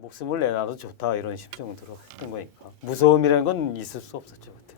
목숨을 내놔도 좋다 이런 심정으로 했던 거니까 무서움이라는 건 있을 수 없었죠 그때.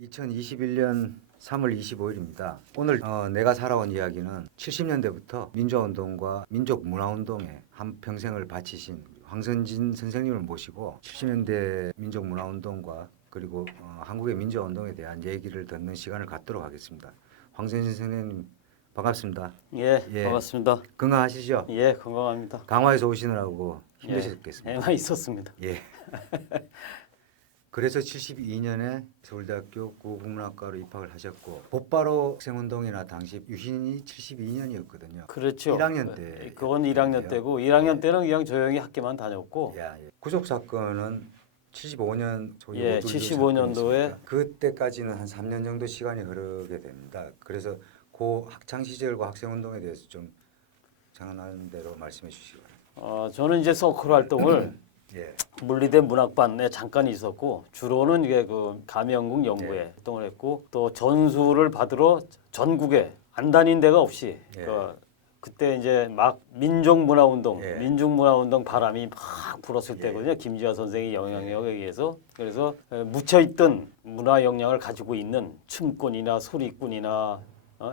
(2021년 3월 25일입니다) 오늘 내가 살아온 이야기는 70년대부터 민주화운동과 민족문화운동에 한평생을 바치신 황선진 선생님을 모시고 70년대 민족문화운동과 그리고 한국의 민주화운동에 대한 얘기를 듣는 시간을 갖도록 하겠습니다. 황선진 선생님 반갑습니다. 예, 예. 반갑습니다. 건강하시죠? 예, 건강합니다. 강화에서 오시느라고 힘드셨겠습니다. 예, 많이 있었습니다. 예. 그래서 72년에 서울대학교 국어국문학과로 입학을 하셨고 곧바로 학생운동이나 당시 유신이 72년이었거든요. 그렇죠. 1학년 때. 그건 1학년 때고 1학년 때는 그냥 조용히 학교만 다녔고. 예. 구속 사건은 75년 소위 예, 오둘둘 75년도에 사건이었습니다. 그때까지는 한 3년 정도 시간이 흐르게 됩니다. 그래서 그 학창 시절과 학생운동에 대해서 좀 생각나는 대로 말씀해 주시기 바랍니다. 저는 이제 서클 활동을 예. 물리대 문학반에 잠깐 있었고 주로는 이게 그 감영국 연구에 활동을 했고 또 전수를 받으러 전국에 안 다닌 데가 없이 그때 이제 막 민족문화운동 바람이 막 불었을 때거든요. 김지화 선생의 영향력에 의해서. 그래서 묻혀있던 문화 역량을 가지고 있는 춤꾼이나 소리꾼이나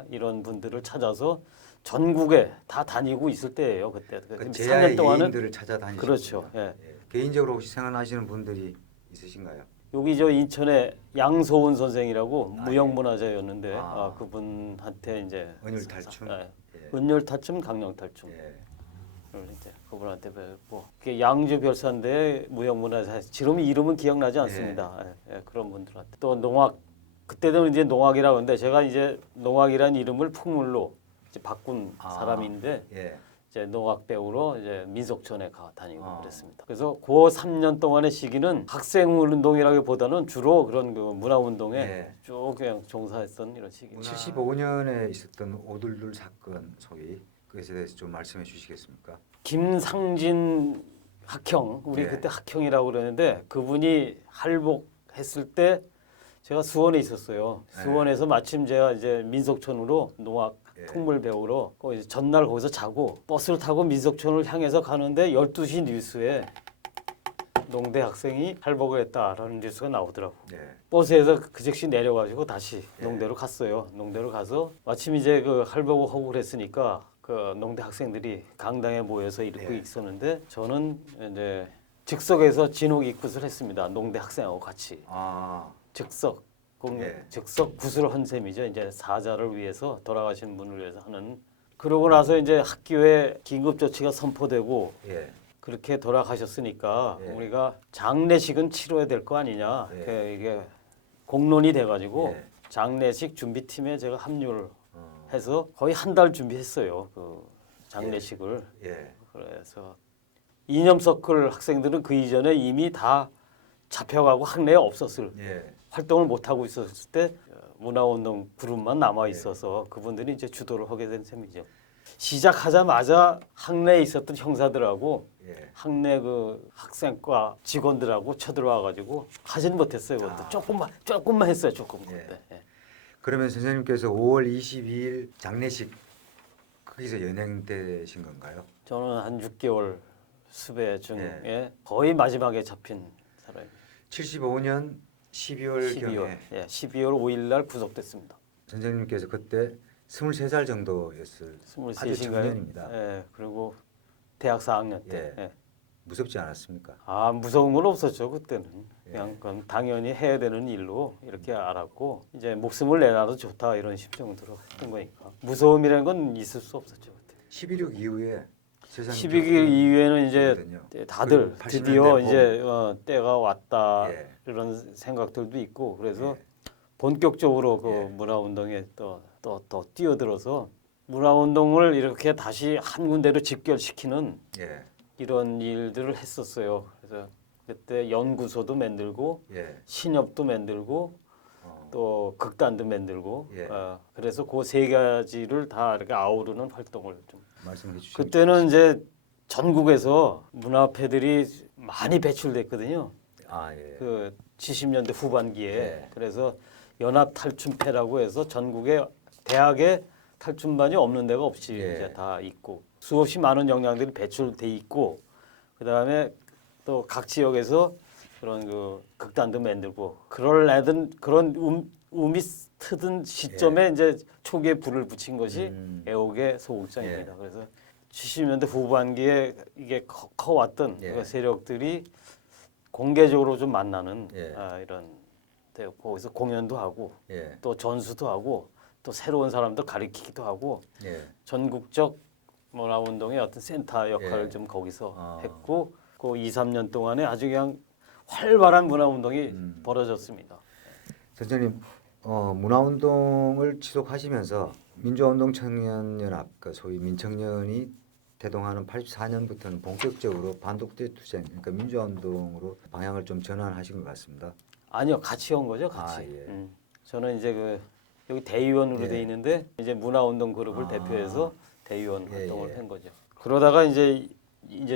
이런 분들을 찾아서 전국에 다 다니고 있을 때예요. 그때. 그 제야의 3년 동안은 예인들을 찾아다니시고 그렇죠. 예. 개인적으로 혹시 생각나시는 분들이 있으신가요? 여기 저 인천에 양소은 선생이라고 무형문화재였는데 그분한테 이제 은율탈춤, 은율탈춤, 강령탈춤 이제 그분한테 배웠고 그게 양주별산대 무형문화재 지금 이름은 기억나지 않습니다. 그런 분들한테 또 농악 그때는 이제 농악이라고 하는데 제가 이제 농악이라는 이름을 풍물로 이제 바꾼 사람인데. 이제 농악 배우로 이제 민속촌에 다니고 그랬습니다. 그래서 그 3년 동안의 시기는 학생 운동이라기보다는 주로 그런 그 문화 운동에 쭉 그냥 종사했던 이런 시기입니다. 75년에 있었던 오둘둘 사건 소위 그것에 대해서 좀 말씀해 주시겠습니까? 김상진 학형 우리 그때 학형이라고 그러는데 그분이 할복했을 때 제가 수원에 있었어요. 수원에서 마침 제가 이제 민속촌으로 농악 풍물 배우러 전날 거기서 자고 버스를 타고 민속촌을 향해서 가는데 12시 뉴스에 농대 학생이 할복을 했다라는 뉴스가 나오더라고. 버스에서 그 즉시 내려가지고 다시 농대로 갔어요. 농대로 가서 마침 이제 그 할복을 하고 그랬으니까 그 농대 학생들이 강당에 모여서 이렇게 있었는데 저는 이제 즉석에서 진옥 입굿을 했습니다. 농대 학생하고 같이. 즉석 구슬 헌 셈이죠. 이제 사자를 위해서 돌아가신 분을 위해서 하는. 그러고 나서 이제 학교에 긴급 조치가 선포되고 그렇게 돌아가셨으니까 우리가 장례식은 치러야 될 거 아니냐. 이게 공론이 돼가지고 장례식 준비팀에 제가 합류를 해서 거의 한 달 준비했어요. 그 장례식을. 그래서 이념서클 학생들은 그 이전에 이미 다 잡혀가고 학내에 없었을. 활동을 못 하고 있었을 때 문화운동 그룹만 남아 있어서 그분들이 이제 주도를 하게 된 셈이죠. 시작하자마자 학내에 있었던 형사들하고 학내 그 학생과 직원들하고 쳐들어와가지고 하지는 못했어요. 그것도 조금만 했어요. 조금 그때. 그러면 선생님께서 5월 22일 장례식 거기서 연행되신 건가요? 저는 한 6개월 수배 중에 거의 마지막에 잡힌 사람입니다. 75년 12월 12월 5일 날 구속됐습니다. 선생님께서 그때 23살 정도였을 아주 청년입니다. 그리고 대학 4학년 때. 무섭지 않았습니까? 무서운 건 없었죠 그때는. 그냥 그건 당연히 해야 되는 일로 이렇게 알았고 이제 목숨을 내놔도 좋다 이런 심정으로 했던 거니까 무서움이라는 건 있을 수 없었죠 그때. 11.6 이후에 12일 이후에는 이제 다들 드디어 이제 때가 왔다 이런 생각들도 있고 그래서 본격적으로 그 문화운동에 또 뛰어들어서 문화운동을 이렇게 다시 한 군데로 집결시키는 이런 일들을 했었어요. 그래서 그때 연구소도 만들고 신협도 만들고 또 극단도 만들고 그래서 그 세 가지를 다 이렇게 아우르는 활동을 좀 말씀해 주시죠. 그때는 이제 전국에서 문화패들이 많이 배출됐거든요. 아 예. 그 70년대 후반기에. 예. 그래서 연합 탈춤패라고 해서 전국에 대학에 탈춤반이 없는 데가 없이 예. 이제 다 있고 수없이 많은 역량들이 배출돼 있고 그다음에 또 각 지역에서 그런 그 극단도 만들고 그럴 애든 그런 음이 트든 시점에 이제 초기에 불을 붙인 것이 애옥의 소극장입니다. 예. 그래서 70년대 후반기에 이게 커왔던 예. 그 세력들이 공개적으로 좀 만나는 예. 이런 데 거기서 공연도 하고 예. 또 전수도 하고 또 새로운 사람도 가르치기도 하고 예. 전국적 문화운동의 어떤 센터 역할을 예. 좀 거기서 아. 했고 그 2, 3년 동안에 아주 그냥 활발한 문화운동이 벌어졌습니다. 선생님 문화운동을 지속하시면서 민주화운동 청년연합, 그 소위 민청년이 대동하는 84년부터는 본격적으로 반독재 투쟁, 그러니까 민주화운동으로 방향을 좀 전환하신 것 같습니다. 아니요, 같이 온 거죠, 같이. 아, 예. 저는 이제 그 여기 대의원으로 예. 돼 있는데 이제 문화운동 그룹을 아. 대표해서 대의원 예, 활동을 예. 한 거죠. 그러다가 이제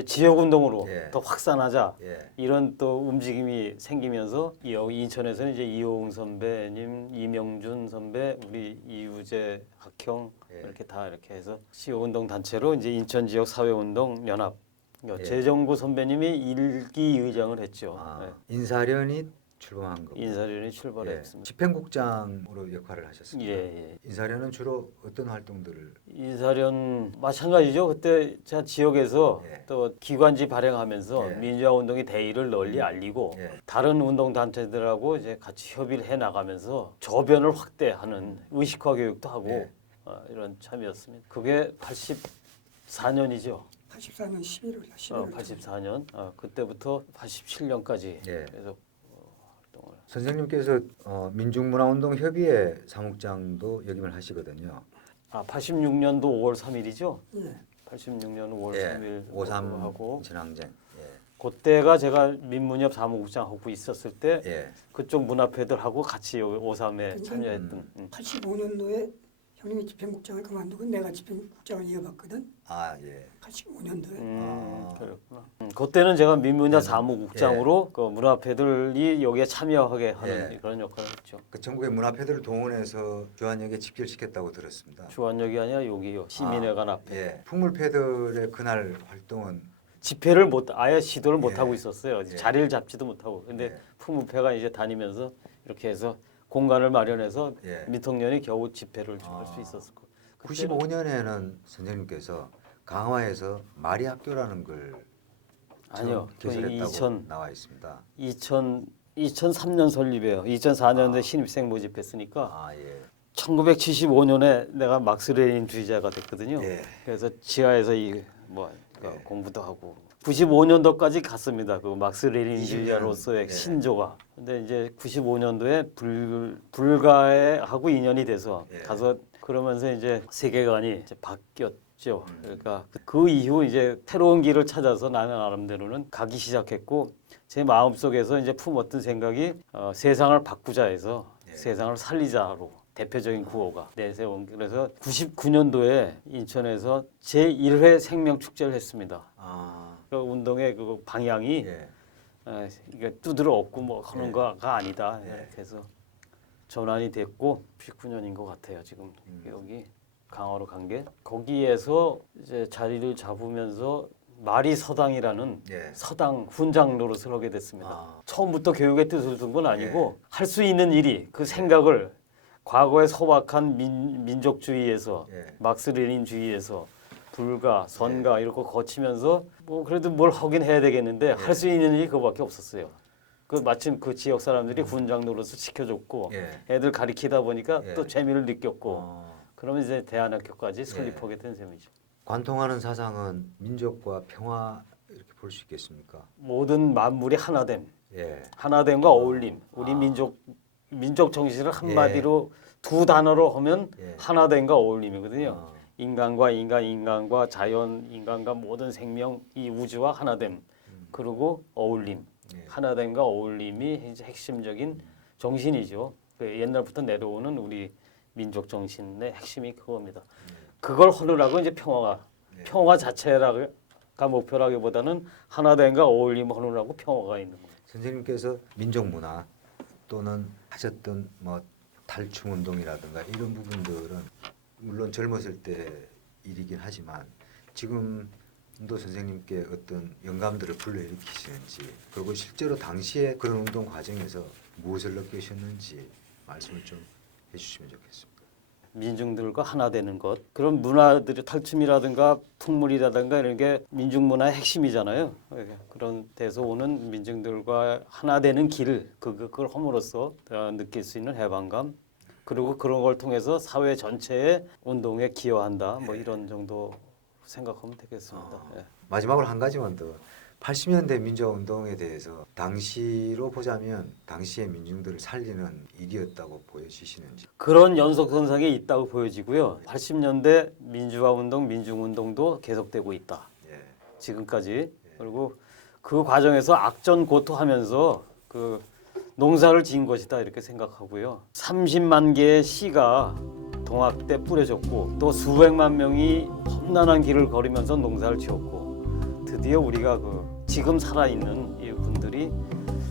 지역 운동으로 예. 더 확산하자 예. 이런 또 움직임이 생기면서 여기 인천에서는 이제 이호웅 선배님, 이명준 선배, 우리 이우재 학형 예. 이렇게 다 이렇게 해서 지역 운동 단체로 이제 인천 지역 사회운동 연합 예. 재정구 선배님이 일기 의장을 했죠. 아, 인사련이 출범한 거. 인사련이 출발했습니다. 집행국장으로 역할을 하셨습니다. 예. 인사련은 주로 어떤 활동들을? 인사련 마찬가지죠. 그때 제가 지역에서 예. 또 기관지 발행하면서 예. 민주화 운동의 대의를 널리 알리고 예. 다른 운동 단체들하고 이제 같이 협의를 해 나가면서 저변을 확대하는 의식화 교육도 하고 예. 이런 참이었습니다. 그게 84년이죠. 84년 11월 84년 그때부터 87년까지 예. 계속 활동을. 선생님께서 민중문화운동협의회 사무장도 역임을 하시거든요. 86년도 5월 3일이죠. 예. 86년 5월 예. 3일 5.3 하고 인천항쟁. 예. 그때가 제가 민문협 사무국장 하고 있었을 때 예. 그쪽 문화패들하고 같이 5.3에 참여했던. 85년도에 형님이 집행국장을 그만두고 내가 집행국장을 이어받거든. 아 예. 85년도에. 그렇구나. 그때는 제가 민문협 예. 사무국장으로 그 문화패들이 여기에 참여하게 하는 예. 그런 역할을 했죠. 그 전국의 문화패들을 동원해서 주한역에 집결시켰다고 들었습니다. 주한역이 아니라 여기요. 시민회관 앞에. 예. 풍물패들의 그날 활동은 집회를 아예 시도를 못 예. 하고 있었어요. 예. 자리를 잡지도 못하고. 근데 예. 풍물패가 이제 다니면서 이렇게 해서 공간을 마련해서 예. 민통년이 겨우 집회를 할 수 있었을 거예요. 95년에는 선생님께서 강화에서 마리 학교라는 걸 아니요. 개설했다고 2000 나와 있습니다. 2003년 설립이에요. 2004년도에 신입생 모집했으니까 아 예. 1975년에 내가 막스 레닌주의자가 됐거든요. 예. 그래서 지하에서 그 예. 공부도 하고 95년도까지 갔습니다. 그 막스 레닌주의자로서의 20년. 예. 신조가. 근데 이제 95년도에 불가하고 인연이 돼서 예. 가서 그러면서 이제 세계관이 이제 바뀌었죠. 음. 그러니까 그 이후 이제 새로운 길을 찾아서 나는 나름대로는 가기 시작했고 제 마음속에서 이제 품었던 생각이 세상을 바꾸자 해서 예. 세상을 살리자로 대표적인 구호가 내세운. 그래서 99년도에 인천에서 제1회 생명축제를 했습니다. 아 그 운동의 그 방향이 예. 이게 두드러 엎고 뭐 하는 예. 거가 아니다. 예. 그래서 전환이 됐고 19년인 것 같아요. 지금 여기 강화로 간 게 거기에서 이제 자리를 잡으면서 마리 서당이라는 예. 서당 훈장 노릇을 하게 됐습니다. 아. 처음부터 교육의 뜻을 둔 건 아니고 예. 할 수 있는 일이 그 생각을 과거의 소박한 민족주의에서 예. 막스 레닌주의에서 불가, 선가 이렇게 거치면서 뭐 그래도 뭘 하긴 해야 되겠는데 할 수 있는 일이 그거밖에 없었어요. 그 마침 그 지역 사람들이 훈장 노릇을 시켜줬고 예. 애들 가리키다 보니까 예. 또 재미를 느꼈고 어, 그러면 이제 대안학교까지 설립하게 된 셈이죠. 관통하는 사상은 민족과 평화 이렇게 볼 수 있겠습니까? 모든 만물이 하나됨, 예. 하나됨과 어울림. 우리 민족 정신을 한마디로 두 단어로 하면 예. 하나됨과 어울림이거든요. 어, 인간과 인간, 인간과 자연, 인간과 모든 생명, 이 우주와 하나됨. 그리고 어울림. 예. 하나됨과 어울림이 이제 핵심적인 정신이죠. 그 옛날부터 내려오는 우리 민족 정신의 핵심이 그겁니다. 그걸 하느라고 이제 평화 자체라고 목표라기보다는 하나됨과 어울림 하느라고 평화가 있는 거예요. 선생님께서 민족 문화 또는 하셨던 뭐 탈춤 운동이라든가 이런 부분들은 물론 젊었을 때 일이긴 하지만 지금도 선생님께 어떤 영감들을 불러일으키시는지 그리고 실제로 당시에 그런 운동 과정에서 무엇을 느끼셨는지 말씀을 좀 해주시면 좋겠습니다. 민중들과 하나 되는 것 그런 문화들이 탈춤이라든가 풍물이라든가 이런 게 민중 문화의 핵심이잖아요. 그런 데서 오는 민중들과 하나 되는 길 그걸 함으로써 느낄 수 있는 해방감 그리고 그런 걸 통해서 사회 전체의 운동에 기여한다 뭐 이런 정도 생각하면 되겠습니다. 예. 마지막으로 한 가지만 더 80년대 민주화운동에 대해서 당시로 보자면 당시의 민중들을 살리는 일이었다고 보여지시는지. 그런 연속선상에 있다고 보여지고요. 80년대 민주화운동, 민중운동도 계속되고 있다. 예. 지금까지. 그리고 그 과정에서 악전고토하면서 그 농사를 지은 것이다 이렇게 생각하고요. 30만 개의 씨가 동학 때 뿌려졌고 또 수백만 명이 험난한 길을 걸으면서 농사를 지었고 드디어 우리가 지금 살아있는 이 분들이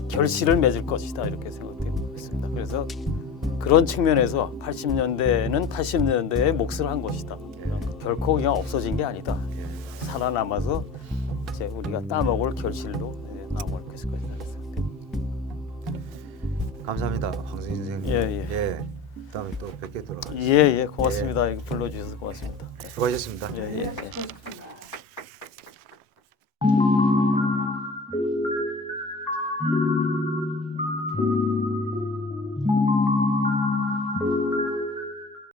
결실을 맺을 것이다 이렇게 생각되고 있습니다. 그래서 그런 측면에서 80년대에는 80년대에 몫을 한 것이다. 결코 그냥 없어진 게 아니다. 살아남아서 이제 우리가 따먹을 결실로 나올 것일 것이다. 감사합니다, 황승진 선생님. 예. 다음에 또 뵙게 돌아가겠습니다. 예, 고맙습니다. 이거 불러주셔서 고맙습니다. 수고하셨습니다. 예.